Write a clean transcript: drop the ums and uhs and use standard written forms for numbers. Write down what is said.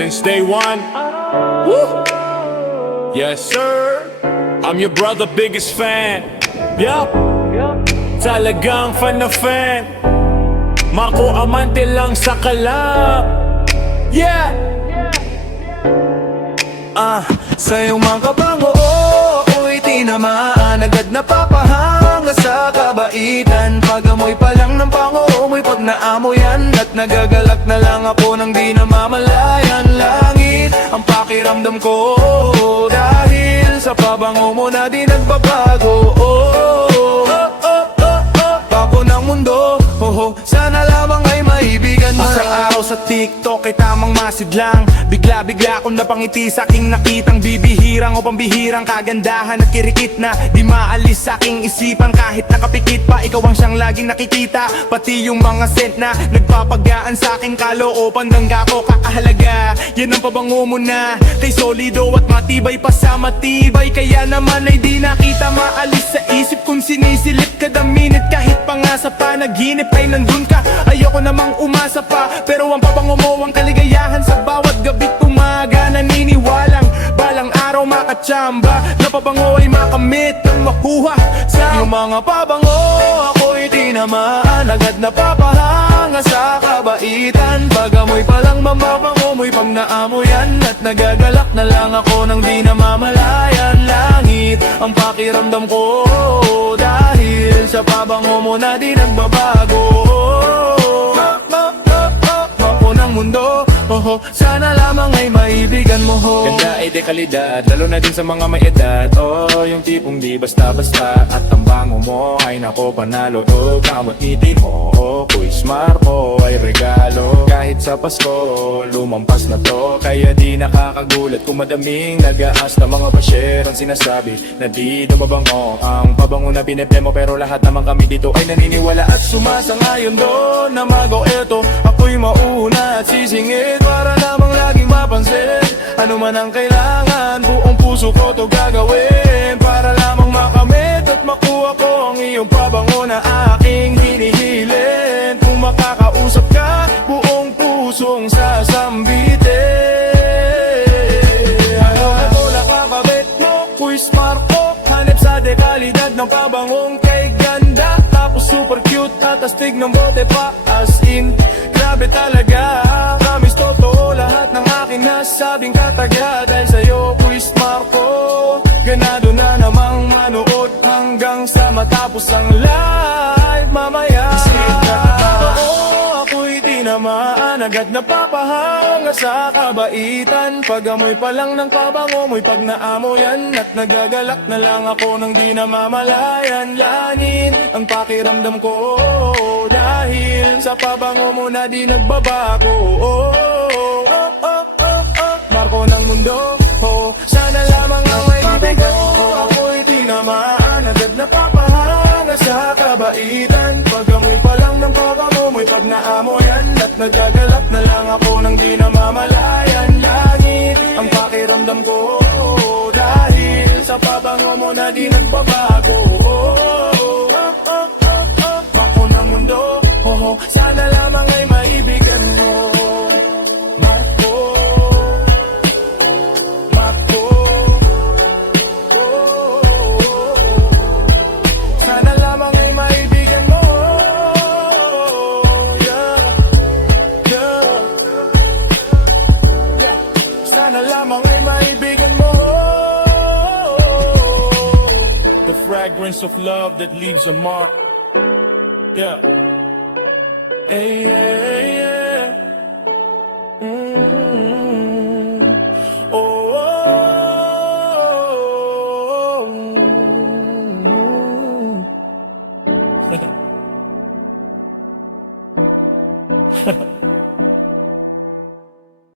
since day one. Woo! Yes sir, I'm your brother biggest fan. Yup, talagang fan na fan. Mako amante lang sa kalap. Yeah! Sa iyong mga kabango, ako'y tinamaan. Agad napapahanga sa kabaitan. Pag-amoy pa lang ng pango-amoy, pag naamoyan at nagagalak na lang ako nang di namamalayan. Langit ang pakiramdam ko, dahil sa pabango mo na di nagbabago. Bako ng mundo, sana lamang ay maibigan mo. Sa araw sa TikTok ay tamang masidlang. Bigla-bigla akong napangiti sa aking nakitang bibihirang o pambihirang kagandahan at kirikit na di maalis sa aking isipan. Kahit nakapikit pa, ikaw ang siyang laging nakikita. Pati yung mga scent na nagpapagaan sa aking kalooban. Hangga ko kaahalaga, yan ang pabango mo na kay solido at matibay pa sa matibay. Kaya naman ay di nakita maalis sa isip kung sinisilip kada minute. Kahit pa nga sa panaginip ay nandun ka. Ayoko namang umasa pa, pero ang pabango mo ang kaligayahan sa bawat gabi't umaga. Naniniwalang balang araw makatsamba na pabango ay makamit ng makuha sa iyong mga pabango. Ako'y tinamaan, agad napapahanga sa kabaitan. Pag-amoy pa lang mababango'y pag naamoyan at nagagalak na lang ako nang di namamalayan. Langit ang pakiramdam ko, dahil sa pabango mo na di nagbabago. Bako ng mundo, sana lamang ay maibigan mo. Ganda ay dekalidad, lalo na din sa mga may edad. Yung tipong di basta-basta. At ang bango mo ay nako panalo. Kamot ngiti mo, Kuis Marco ay regalo. Kahit sa Pasko, lumampas na to. Kaya di nakakagulat kung madaming nag-aas na mga basher ang sinasabi na di dumabango ang pabango na pinepne mo. Pero lahat naman kami dito ay naniniwala at sumasangayon doon na mago eto. Ako'y mauna at sisingit para lamang laging mapansin. Ano man ang kailangan, buong puso ko to gagawin para lamang makamit at makuha ko ang iyong pabango na aking hinihilin. Kung makakausap ka, buong pusong sasambitin. Ano ako nakakabit mo, Kuis Marco. Hanip sa dekalidad ng pabangong kay ganda. Tapos super cute at astig ng bote pa. As in, grabe talaga. Promise totoo lahat ng aking nasabing kataga. Dahil sa'yo, Kuis Marco, ganado na namang manood hanggang sa matapos ang live mamaya. Ako'y tinamaan, agad napapahanga sa kabaitan. Pag-amoy pa lang ng pabango'y pag naamoyan at nagagalak na lang ako nang di namamalayan. Langit ang pakiramdam ko, dahil sa pabango mo na di nagbabago. Marko ng mundo, sana lamang ang may ibigay mo. Ako'y tinamaan, agad napapahanga sa kabaitan. Pag-amoy pa lang ng pabango'y pag naamoyan at nagagalak na lang ako nang di namamalayan. Langit ang pakiramdam ko, dahil sa pabango mo na di nagbabago. Marko ng mundo, sana lamang ay maibigan mo. Marco, Marco, sana lamang ay maibigan mo. Yeah, yeah, yeah. Sana lamang ay maibigan mo. The fragrance of love that leaves a mark. Yeah. Hey, yeah, yeah. Oh, oh, oh, oh.